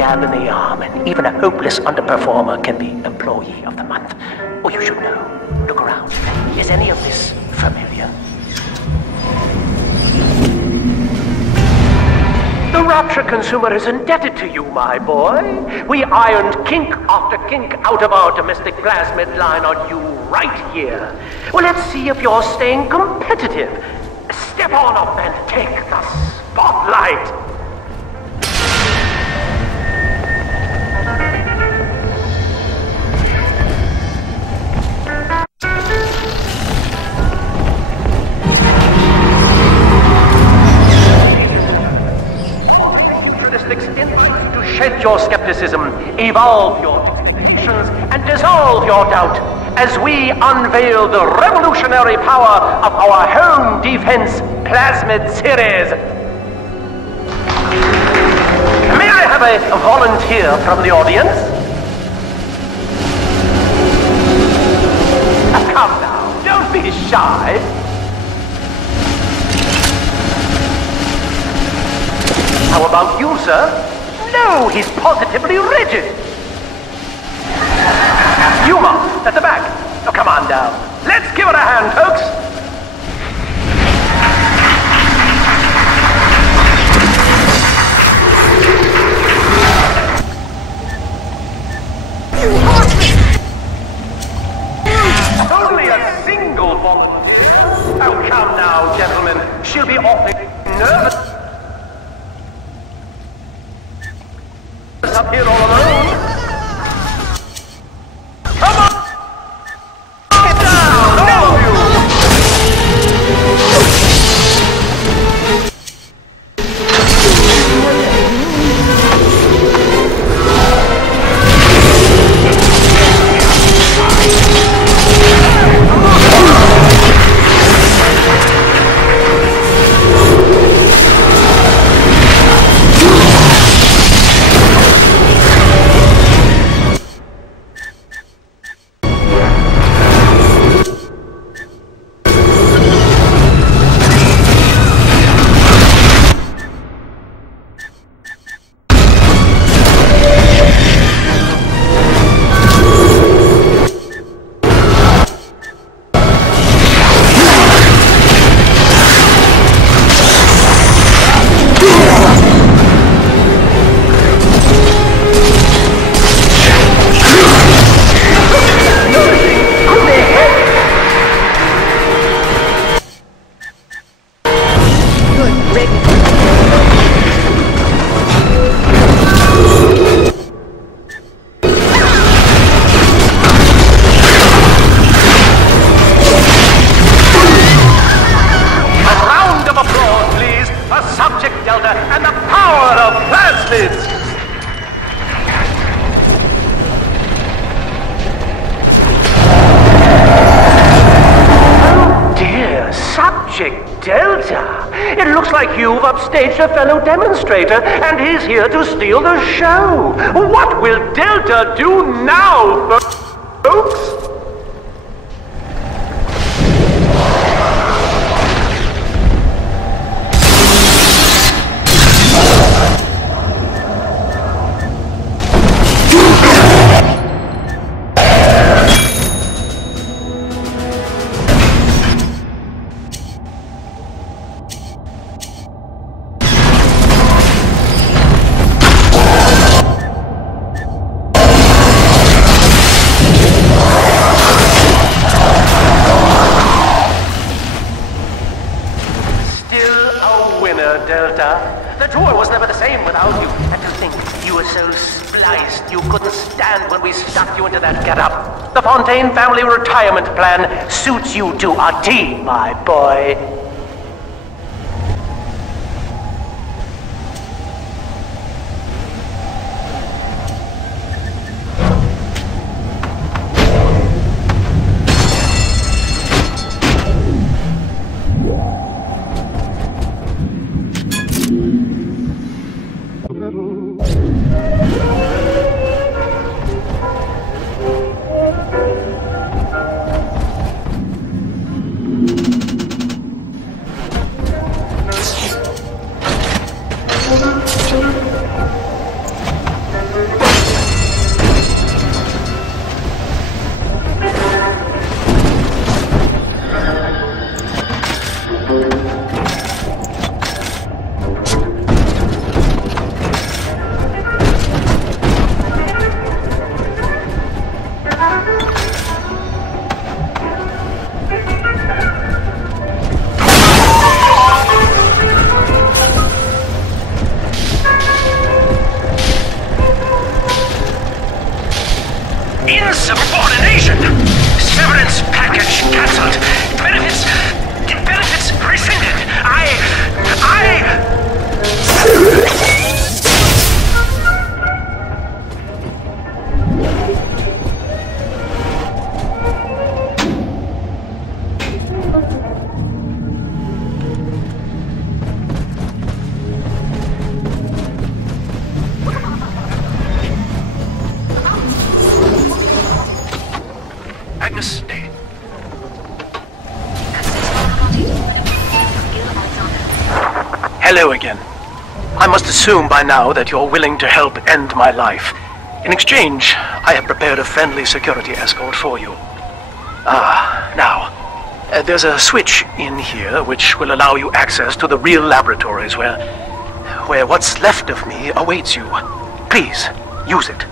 jab in the arm, and even a hopeless underperformer can be Employee of the Month. Or you should know. Look around. Is any of this familiar? The Rapture consumer is indebted to you, my boy. We ironed kink after kink out of our domestic plasmid line on you right here. Well, let's see if you're staying competitive. Step on up and take the spotlight. To shed your skepticism, evolve your expectations, and dissolve your doubt as we unveil the revolutionary power of our home defense plasmid series. May I have a volunteer from the audience? Come now, don't be shy. How about you, sir? No, he's positively rigid. Yuma, at the back. Oh, come on down. Let's give it a hand, folks. Only a single volunteer? Oh, come now, gentlemen. She'll be awfully nervous. Up here all alone. Come on! Get down! All of you! You've upstaged a fellow demonstrator, and he's here to steal the show. What will Delta do now, folks? Delta. The tour was never the same without you. And to think you were so spliced you couldn't stand when we stuck you into that getup. The Fontaine family retirement plan suits you to a T, my boy. Hello again. I must assume by now that you're willing to help end my life. In exchange, I have prepared a friendly security escort for you. There's a switch in here which will allow you access to the real laboratories where what's left of me awaits you. Please, use it.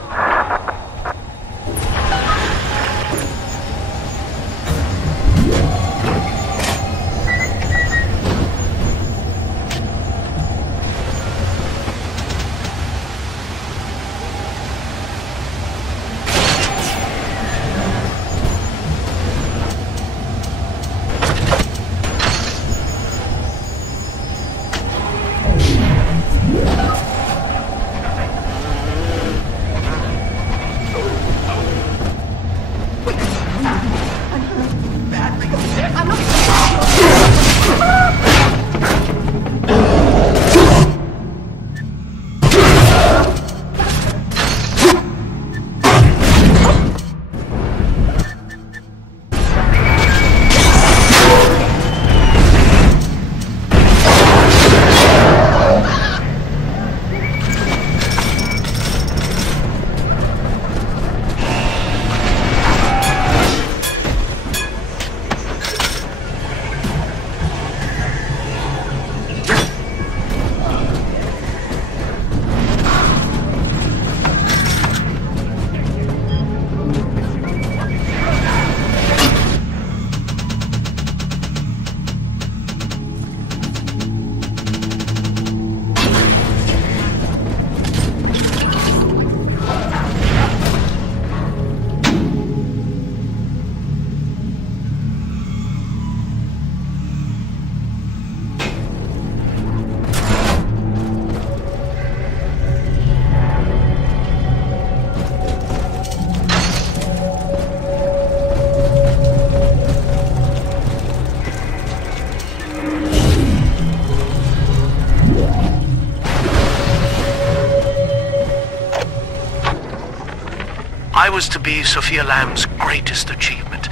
I was to be Sophia Lamb's greatest achievement,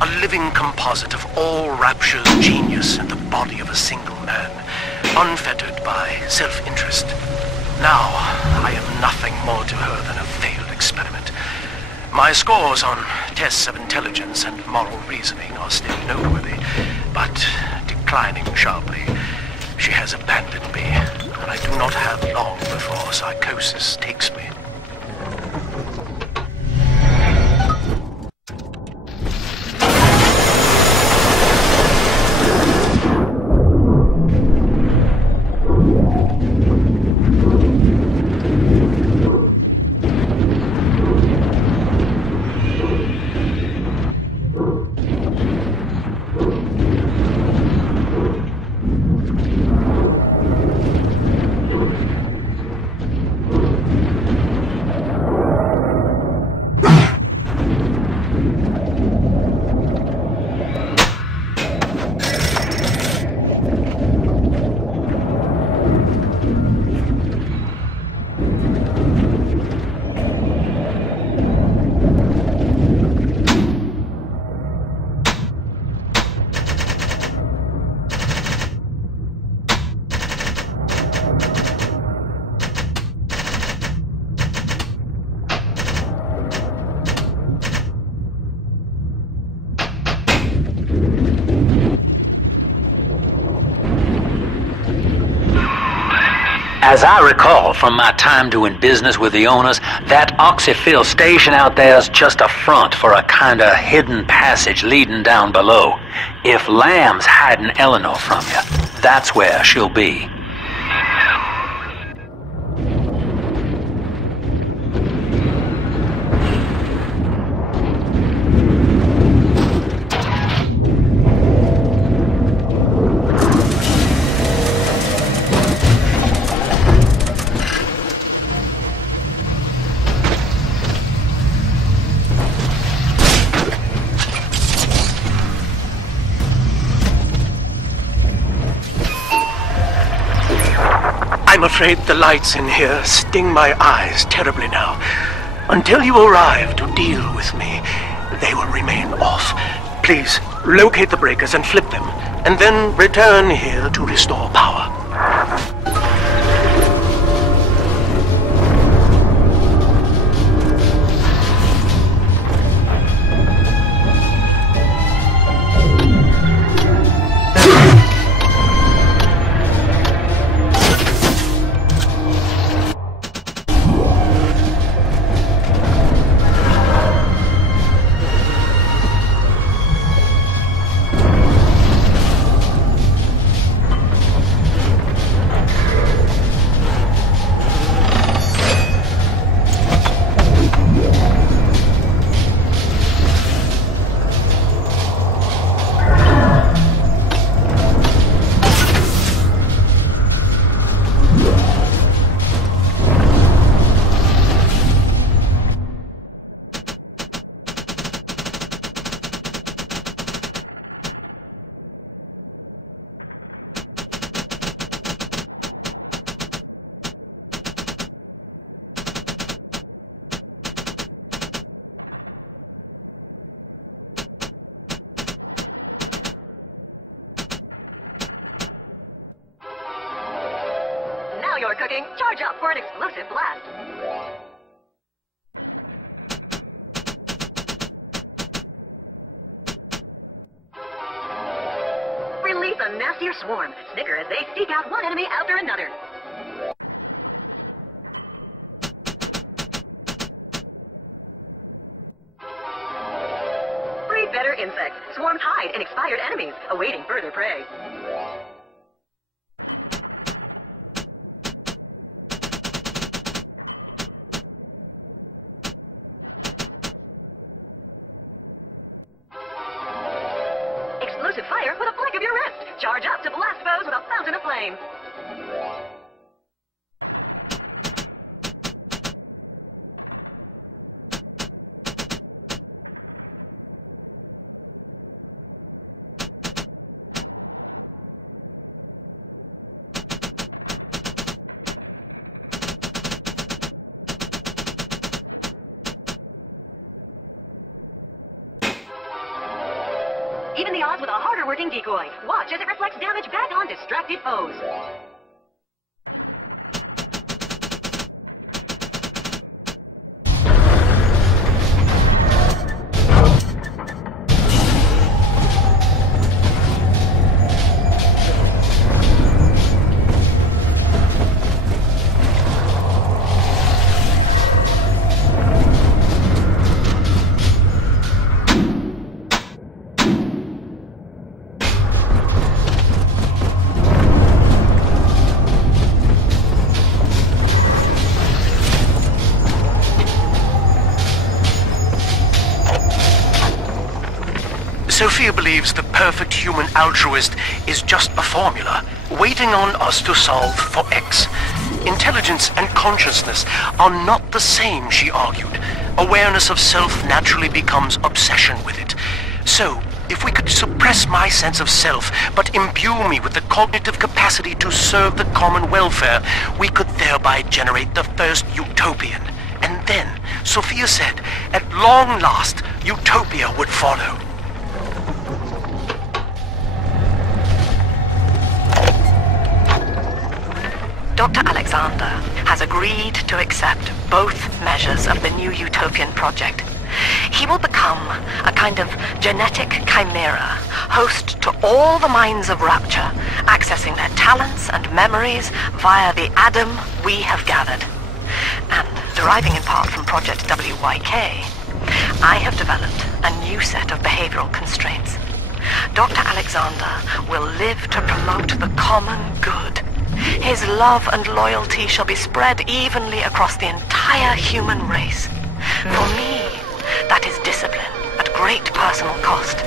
a living composite of all Rapture's genius in the body of a single man, unfettered by self-interest. Now, I am nothing more to her than a failed experiment. My scores on tests of intelligence and moral reasoning are still noteworthy, but declining sharply. She has abandoned me, and I do not have long before psychosis takes me. As I recall from my time doing business with the owners, that oxyfill station out there's just a front for a kinda hidden passage leading down below. If Lamb's hiding Eleanor from you, that's where she'll be. I'm afraid the lights in here sting my eyes terribly now. Until you arrive to deal with me, they will remain off. Please, locate the breakers and flip them, and then return here to restore power. you're cooking, charge up for an explosive blast. Release a nastier swarm. Snicker as they seek out one enemy after another. Breed better insects. Swarms hide in expired enemies, awaiting further prey. Explosive fire with a flick of your wrist. Charge up to blast foes with a fountain of flame. Even the odds with a harder working decoy. Watch as it reflects damage back on distracted foes. Sophia believes the perfect human altruist is just a formula, waiting on us to solve for X. Intelligence and consciousness are not the same, she argued. Awareness of self naturally becomes obsession with it. So, if we could suppress my sense of self, but imbue me with the cognitive capacity to serve the common welfare, we could thereby generate the first utopian. And then, Sophia said, at long last, utopia would follow. Dr. Alexander has agreed to accept both measures of the new utopian project. He will become a kind of genetic chimera, host to all the minds of Rapture, accessing their talents and memories via the Adam we have gathered. And deriving in part from Project WYK, I have developed a new set of behavioral constraints. Dr. Alexander will live to promote the common good. His love and loyalty shall be spread evenly across the entire human race. For me, that is discipline at great personal cost.